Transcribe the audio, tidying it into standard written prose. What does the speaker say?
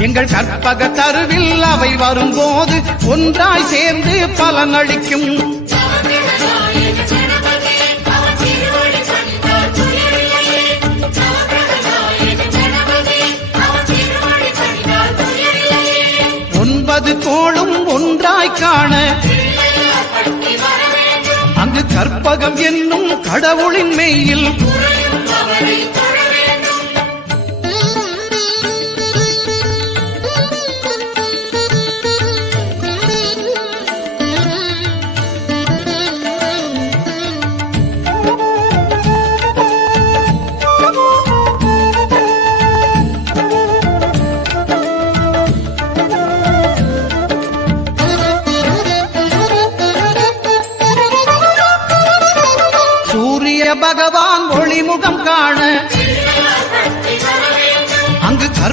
எங்கள் கற்பக தருவில் அவை வரும்போது ஒன்றாய் சேர்ந்து பலனளிக்கும். ஒன்பது கோளும் ஒன்றாய் காண அங்கு கற்பகம் என்னும் கடவுளின் மெய்யில் பகவான் ஒளிமுகம் காண